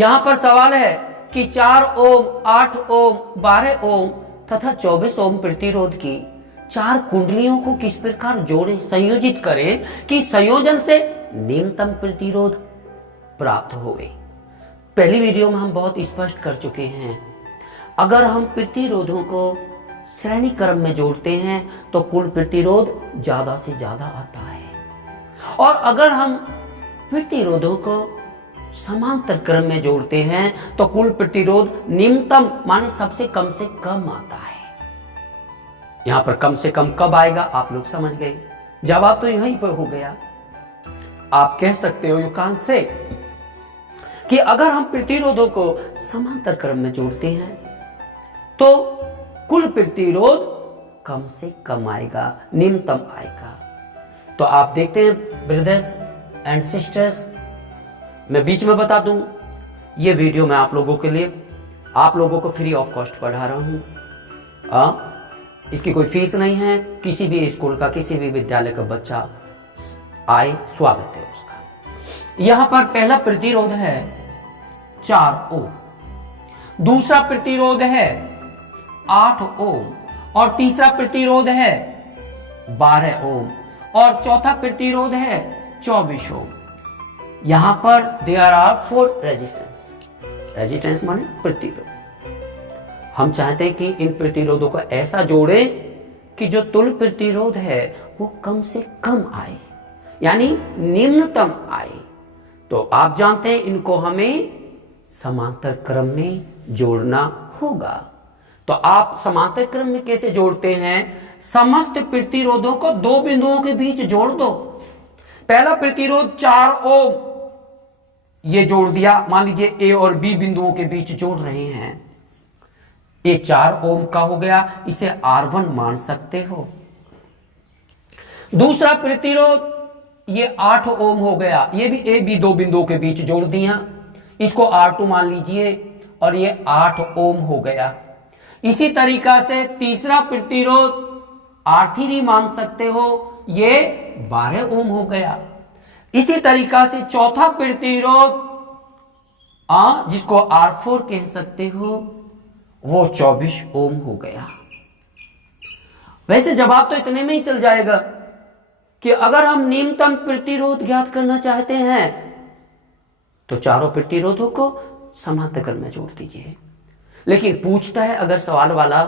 यहां पर सवाल है कि 4 ओम, 8 ओम, 12 ओम तथा 24 ओम प्रतिरोध की 4 कुंडलियों को किस प्रकार जोड़ें, संयोजित करें कि संयोजन से न्यूनतम प्रतिरोध प्राप्त होवे। पहली वीडियो में हम बहुत स्पष्ट कर चुके हैं, अगर हम प्रतिरोधों को श्रेणी क्रम में जोड़ते हैं तो कुल प्रतिरोध ज्यादा से ज्यादा आता है, और अगर हम प्रतिरोधों को समांतर क्रम में जोड़ते हैं तो कुल प्रतिरोध न्यूनतम माने सबसे कम से कम आता है। यहां पर कम से कम कब आएगा आप लोग समझ गए, जवाब तो यहीं पर हो गया। आप कह सकते हो यू कैन से कि अगर हम प्रतिरोधों को समांतर क्रम में जोड़ते हैं तो कुल प्रतिरोध कम से कम आएगा, न्यूनतम आएगा। तो आप देखते हैं ब्रदर्स एंड सिस्टर्स, मैं बीच में बता दूं, ये वीडियो मैं आप लोगों के लिए, आप लोगों को फ्री ऑफ कॉस्ट पढ़ा रहा हूं। इसकी कोई फीस नहीं है, किसी भी स्कूल का, किसी भी विद्यालय का बच्चा आए, स्वागत है उसका। यहां पर पहला प्रतिरोध है 4 ओम, दूसरा प्रतिरोध है 8 ओम, और तीसरा प्रतिरोध है 12 ओम, और चौथा प्रतिरोध है 24 ओम। यहां पर देयर आर 4 रेजिस्टेंस माने प्रतिरोध। हम चाहते हैं कि इन प्रतिरोधों को ऐसा जोड़े कि जो तुल्य प्रतिरोध है वो कम से कम आए, यानी निम्नतम आए। तो आप जानते हैं इनको हमें समांतर क्रम में जोड़ना होगा। तो आप समांतर क्रम में कैसे जोड़ते हैं, समस्त प्रतिरोधों को 2 बिंदुओं के बीच जोड़ दो। पहला प्रतिरोध 4 ओम, ये जोड़ दिया, मान लीजिए ए और बी बिंदुओं के बीच जोड़ रहे हैं, ये 4 ओम का हो गया, इसे R1 मान सकते हो। दूसरा प्रतिरोध ये 8 ओम हो गया, ये भी ए बी 2 बिंदुओं के बीच जोड़ दिया, इसको R2 मान लीजिए, और ये 8 ओम हो गया। इसी तरीका से तीसरा प्रतिरोध R3 मान सकते हो, ये 12 ओम हो गया। इसी तरीका से चौथा प्रतिरोध जिसको R4 कह सकते हो, वो 24 ओम हो गया। वैसे जवाब तो इतने में ही चल जाएगा कि अगर हम न्यूनतम प्रतिरोध ज्ञात करना चाहते हैं तो चारों प्रतिरोधों को समांतर क्रम में जोड़ दीजिए। लेकिन पूछता है अगर सवाल वाला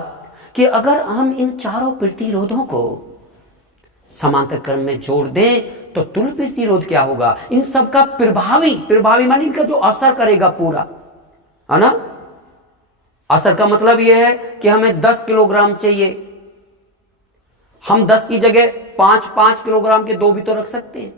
कि अगर हम इन चारों प्रतिरोधों को समांतर क्रम में जोड़ दें तो तुल्य प्रतिरोध क्या होगा, इन सबका प्रभावी माने इनका जो असर करेगा पूरा, है ना। असर का मतलब यह है कि हमें 10 किलोग्राम चाहिए, हम 10 की जगह 5 किलोग्राम के 2 भी तो रख सकते हैं,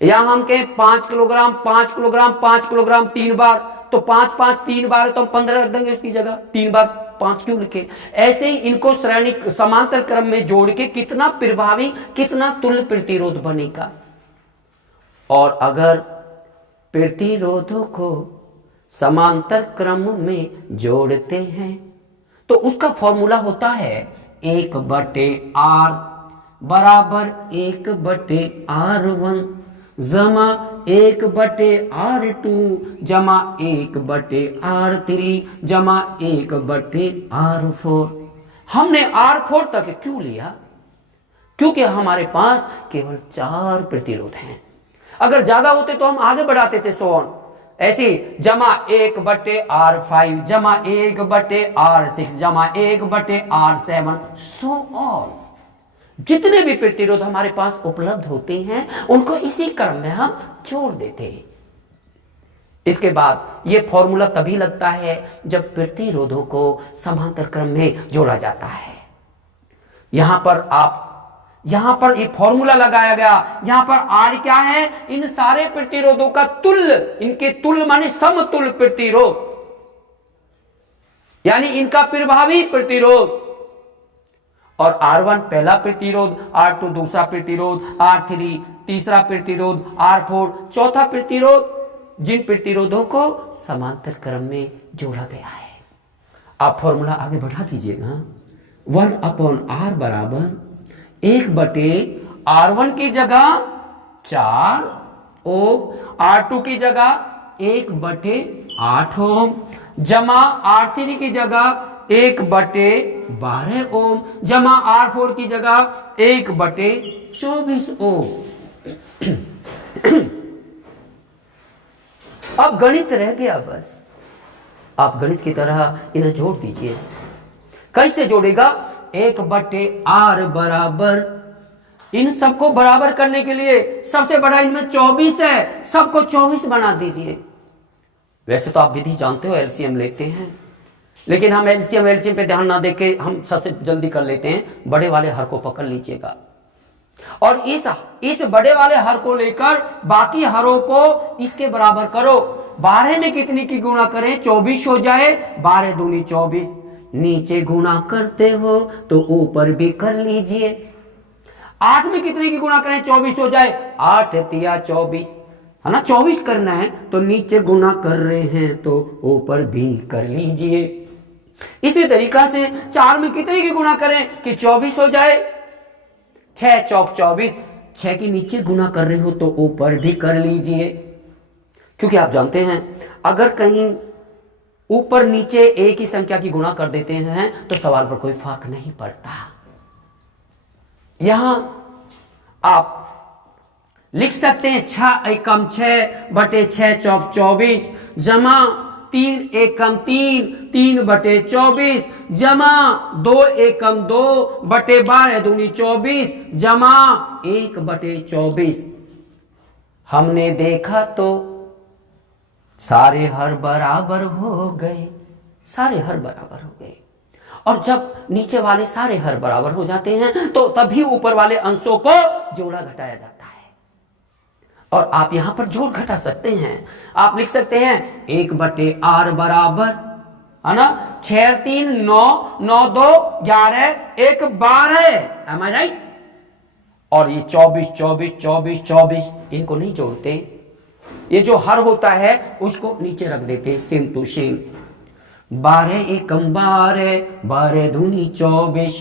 या हम कहें 5 किलोग्राम 5 किलोग्राम 5 किलोग्राम 3 बार, तो 5 3 बार तो हम 15 रख देंगे उसकी जगह, 3 बार 5 क्यों लिखे। ऐसे ही इनको श्रेणी समांतर क्रम में जोड़ के कितना प्रभावी, कितना तुल्य प्रतिरोध बनेगा। और अगर प्रतिरोधों को समांतर क्रम में जोड़ते हैं तो उसका फॉर्मूला होता है 1/R बराबर 1/R1 जमा 1/R2 जमा 1/R3 जमा 1/R4। हमने R4 तक क्यों लिया, क्योंकि हमारे पास केवल 4 प्रतिरोध हैं। अगर ज्यादा होते तो हम आगे बढ़ाते थे, सो ऑन, ऐसे जमा 1/R5 जमा 1/R6 जमा 1/R7 सो ऑन। जितने भी प्रतिरोध हमारे पास उपलब्ध होते हैं उनको इसी क्रम में हम जोड़ देते हैं। इसके बाद यह फॉर्मूला तभी लगता है जब प्रतिरोधों को समांतर क्रम में जोड़ा जाता है। यहां पर एक फॉर्मूला लगाया गया, यहां पर R क्या है, इन सारे प्रतिरोधों का तुल्य, इनके तुल्य माने समतुल्य प्रतिरोध, यानी इनका प्रभावी प्रतिरोध। और R1 पहला प्रतिरोध, R2 दूसरा प्रतिरोध, R3 तीसरा प्रतिरोध, R4 चौथा प्रतिरोध, जिन प्रतिरोधों को समांतर क्रम में जोड़ा गया है। आप फॉर्मूला आगे बढ़ा दीजिएगा, 1/R बराबर 1/R1 की जगह 4 ओम, R2 की जगह 1/R 8 ओम जमा R3 की जगह 1/12 ओम जमा R4 की जगह 1/24 ओम। अब गणित रह गया बस। आप गणित की तरह इन्हें जोड़ दीजिए। कैसे जोड़ेगा? 1/R बराबर, इन सबको बराबर करने के लिए सबसे बड़ा इनमें 24 है, सबको 24 बना दीजिए। वैसे तो आप विधि जानते हो, एलसीएम लेते हैं, लेकिन हम एलसीएम पे ध्यान ना देके हम सबसे जल्दी कर लेते हैं। बड़े वाले हर को पकड़ लीजिएगा और इस बड़े वाले हर को लेकर बाकी हरों को इसके बराबर करो। 12 में कितनी की गुणा करें? 24 हो जाए। 12 दूनी 24। नीचे गुणा करते हो तो ऊपर भी कर लीजिए। 8 में कितने की गुणा करें? 24 हो जाए। 8 तिया 24, है ना? 24 करना है तो नीचे गुणा कर रहे हैं तो ऊपर भी कर लीजिए। इसी तरीका से 4 में कितने की गुणा करें कि 24 हो जाए। 6 चौक 24, 6 की नीचे गुणा कर रहे हो तो ऊपर भी कर लीजिए। क्योंकि आप जानते हैं अगर कहीं ऊपर नीचे एक ही संख्या की गुणा कर देते हैं तो सवाल पर कोई फर्क नहीं पड़ता। यहां आप लिख सकते हैं 6 एकम 6/6 चौक 24 जमा 3 एकम 3/24 जमा 2 एकम 2/12 दूनी 24 जमा 1/24। हमने देखा तो सारे हर बराबर हो गए, सारे हर बराबर हो गए। और जब नीचे वाले सारे हर बराबर हो जाते हैं तो तभी ऊपर वाले अंशों को जोड़ा घटाया जाता है। और आप यहां पर जोड़ घटा सकते हैं। आप लिख सकते हैं 1/R बराबर, है ना, 6 3 9 9 2 11 1 12। एम आई राइट? और ये 24 24 24 24 इनको नहीं जोड़ते। ये जो हर होता है उसको नीचे रख देते सेम टू सेम। 12 एकम 12 12 दूनी 24।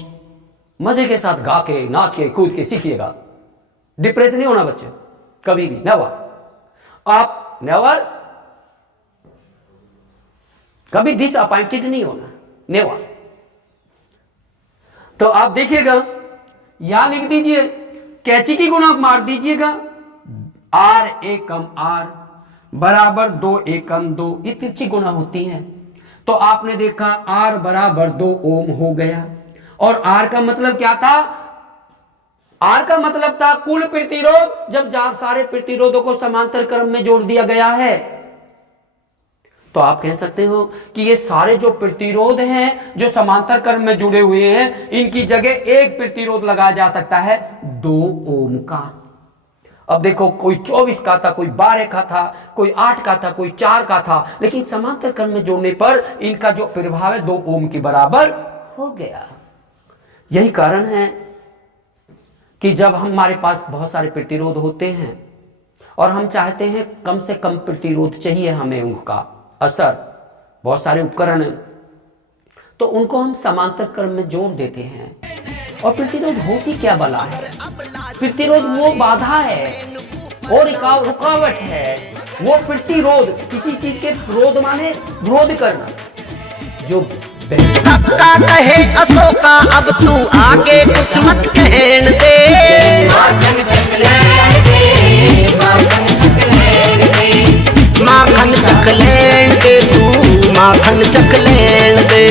मजे के साथ गा के नाच के कूद के सीखिएगा। डिप्रेशन नहीं होना बच्चे कभी भी, नेवर। आप नेवर कभी डिसअपॉइंटेड नहीं होना, नेवर। तो आप देखिएगा, यहां लिख दीजिए, कैची की गुणा मार दीजिएगा। R एकम R बराबर 2 एकम 2, ये तिरछी गुणा होती है। तो आपने देखा R बराबर 2 ओम हो गया। और R का मतलब क्या था? R का मतलब था कुल प्रतिरोध। जब सारे प्रतिरोधों को समांतर क्रम में जोड़ दिया गया है तो आप कह सकते हो कि ये सारे जो प्रतिरोध हैं जो समांतर क्रम में जुड़े हुए हैं, इनकी जगह एक प्रतिरोध लगाया जा सकता है 2 ओम का। अब देखो, कोई 24 का था, कोई 12 का था, कोई 8 का था, कोई 4 का था, लेकिन समांतर क्रम में जोड़ने पर इनका जो प्रभाव है 2 ओम के बराबर हो गया। यही कारण है कि जब हमारे पास बहुत सारे प्रतिरोध होते हैं और हम चाहते हैं कम से कम प्रतिरोध चाहिए हमें, उनका असर, बहुत सारे उपकरण हैं, तो उनको हम समांतर क्रम में जोड़ देते हैं। और प्रतिरोध होती क्या बला है? प्रतिरोध वो बाधा है और रुकावट है, वो प्रतिरोध, किसी चीज के विरोध माने विरोध करना। जो कक्का कहे अशोका अब तू आगे कुछ मत कहन दे। माखन चख लेन दे तू, माखन चख लेन दे।